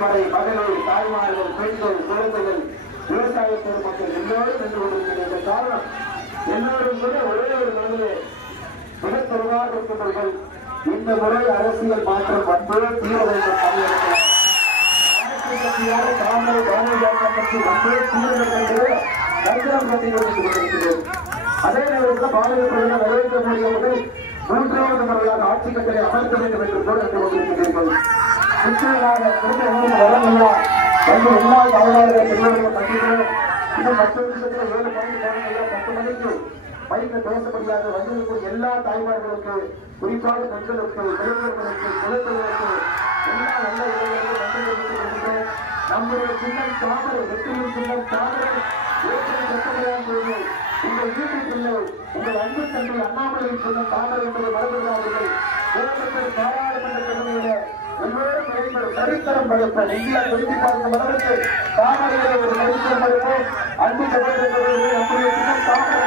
படை மகளிர் தாய்மார்கள் பெண்கள் குழந்தைகள் விவசாய பெருமக்கள் எல்லோரும் நின்று கொண்டிருக்கின்ற காரணம் எல்லோரும் கூட ஒரே ஒரு நிலையிலே மிக தெளிவாக இருக்கின்றீர்கள். இந்த முறை அரசியல் மாற்றம் வந்தே தீர வேண்டும். தாமரை கட்சி வந்தே தீர வேண்டும் கருத்தரம் கொண்டிருக்கிறோம். அதே நேரத்தில் பாரதிய பிரதமர் நரேந்திர மோடி அவர்கள் 3வது முறையாக ஆட்சி கட்டளை அமர்த்த வேண்டும் என்று கூட கொண்டிருக்கிறீர்கள். நிச்சயமாக வரவில்லை வந்து எல்லா தலைவர்கள் எல்லோரும் கண்டிக்கிறோம். இன்னும் 10 நிமிஷத்தில் 7 மணிக்கு 10 மணிக்கு மைக்கில் பேசப்படியாக வந்திருக்கும் எல்லா தாய்மார்களுக்கு குறிப்பாக பெண்களுக்கு இளைஞர்களுக்கு குழந்தைகளுக்கு எல்லா நல்ல இளைஞர்களும் நன்றி தெரிவித்துக் கொள்கிறோம். நம்முடைய சின்னம் தாமரை வெற்றியின் சின்னம் தாமரை ஏற்கனவே உங்கள் வீட்டு பிள்ளை உங்கள் அன்பு தந்தை அண்ணாமலையின் சின்னம் தாமரை என்பதை மறந்துவிடாதீர்கள். பாராளுமன்ற தொகுதியில எல்லோரும் இளைஞர் சரித்திரம் படைத்த இந்தியா திருப்பி பார்க்கும் அளவுக்கு தாமரையை ஒரு சரித்திரம் படைப்போம். அன்பு சகோதரர்களே நம்முடைய சின்னம் தாமரை